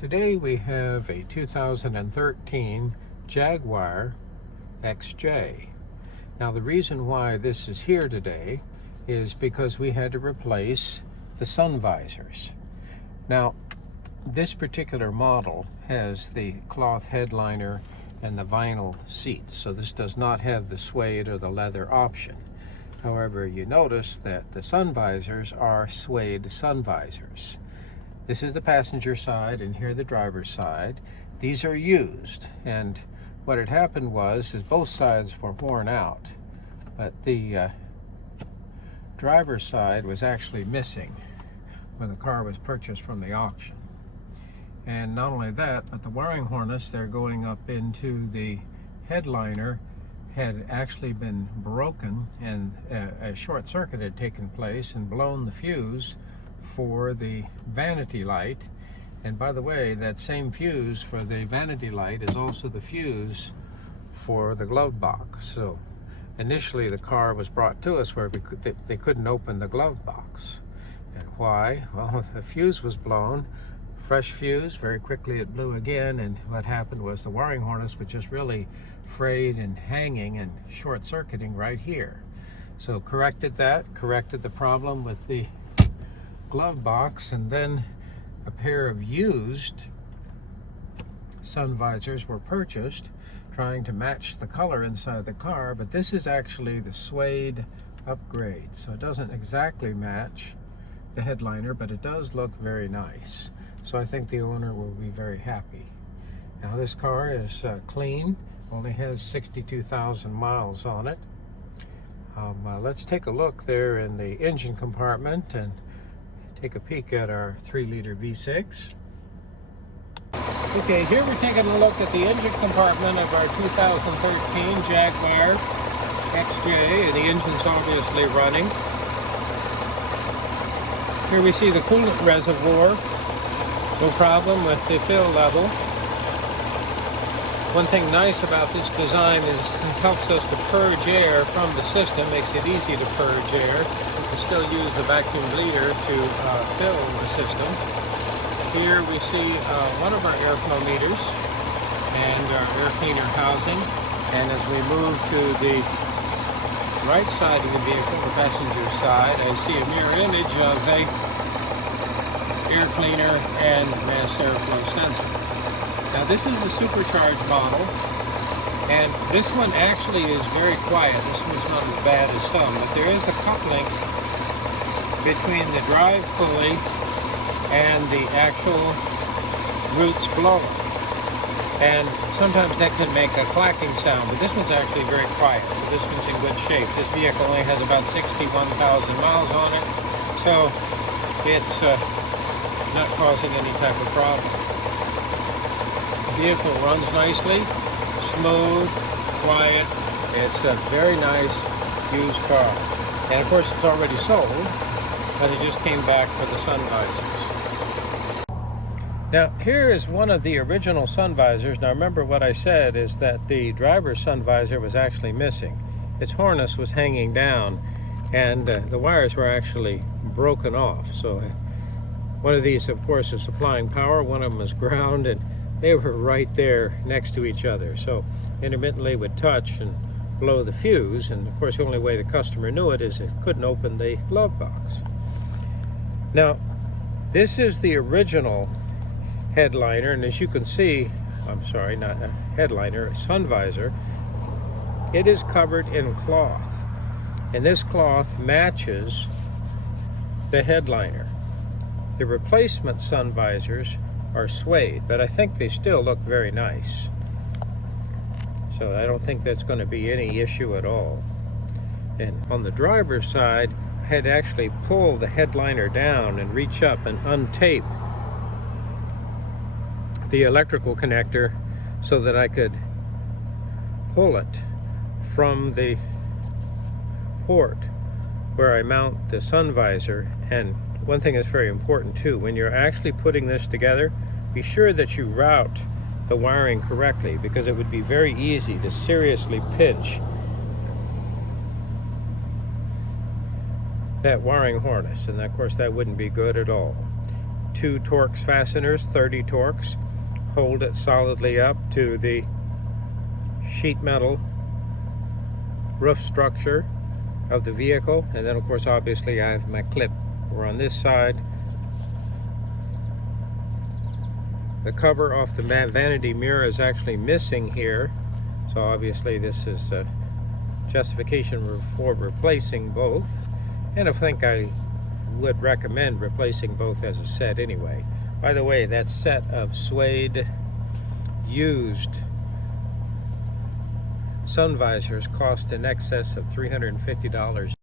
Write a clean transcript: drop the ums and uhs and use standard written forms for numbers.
Today we have a 2013 Jaguar XJ. Now the reason why this is here today is because we had to replace the sun visors. Now this particular model has the cloth headliner and the vinyl seats, so this does not have the suede or the leather option. However, you notice that the sun visors are suede sun visors. This is the passenger side and here the driver's side. These are used, and what had happened was both sides were worn out, but the driver's side was actually missing when the car was purchased from the auction. And not only that, but the wiring harness there going up into the headliner had actually been broken, and a short circuit had taken place and blown the fuse for the vanity light. And by the way, that same fuse for the vanity light is also the fuse for the glove box. So initially the car was brought to us where they couldn't open the glove box. And why? Well, the fuse was blown, fresh fuse, very quickly it blew again, and what happened was the wiring harness was just really frayed and hanging and short-circuiting right here. So corrected the problem with the glove box, and then a pair of used sun visors were purchased, trying to match the color inside the car, but this is actually the suede upgrade, so it doesn't exactly match the headliner, but it does look very nice. So I think the owner will be very happy. Now this car is clean, only has 62,000 miles on it. Let's take a look there in the engine compartment and take a peek at our 3-liter V6. Okay, here we're taking a look at the engine compartment of our 2013 Jaguar XJ. The engine's obviously running. Here we see the coolant reservoir. No problem with the fill level. One thing nice about this design is it helps us to purge air from the system, makes it easy to purge air. We can still use the vacuum bleeder to fill the system. Here we see one of our airflow meters and our air cleaner housing. And as we move to the right side of the vehicle, the passenger side, I see a mirror image of a air cleaner and mass airflow sensor. Now this is the supercharged model, and this one actually is very quiet. This one's not as bad as some, but there is a coupling between the drive pulley and the actual roots blower. And sometimes that can make a clacking sound, but this one's actually very quiet, so this one's in good shape. This vehicle only has about 61,000 miles on it, so it's not causing any type of problem. The vehicle runs nicely, smooth, quiet. It's a very nice used car. And of course it's already sold, but it just came back for the sun visors. Now here is one of the original sun visors. Now remember what I said is that the driver's sun visor was actually missing. Its harness was hanging down, and the wires were actually broken off. So one of these, of course, is supplying power, one of them is ground, and they were right there next to each other. So intermittently would touch and blow the fuse, and of course the only way the customer knew it is it couldn't open the glove box. Now this is the original headliner, and as you can see, I'm sorry, not a headliner, a sun visor, it is covered in cloth, and this cloth matches the headliner. The replacement sun visors are suede, but I think they still look very nice. So I don't think that's going to be any issue at all. And on the driver's side, I had to actually pull the headliner down and reach up and untape the electrical connector so that I could pull it from the port where I mount the sun visor. And one thing that's very important too, when you're actually putting this together, be sure that you route the wiring correctly, because it would be very easy to seriously pinch that wiring harness, and of course that wouldn't be good at all. 2 Torx fasteners, 30 Torx, hold it solidly up to the sheet metal roof structure of the vehicle. And then of course obviously I have my clip over on this side. The cover off the vanity mirror is actually missing here, so obviously this is a justification for replacing both, and I think I would recommend replacing both as a set anyway. By the way, that set of suede used sun visors cost in excess of $350.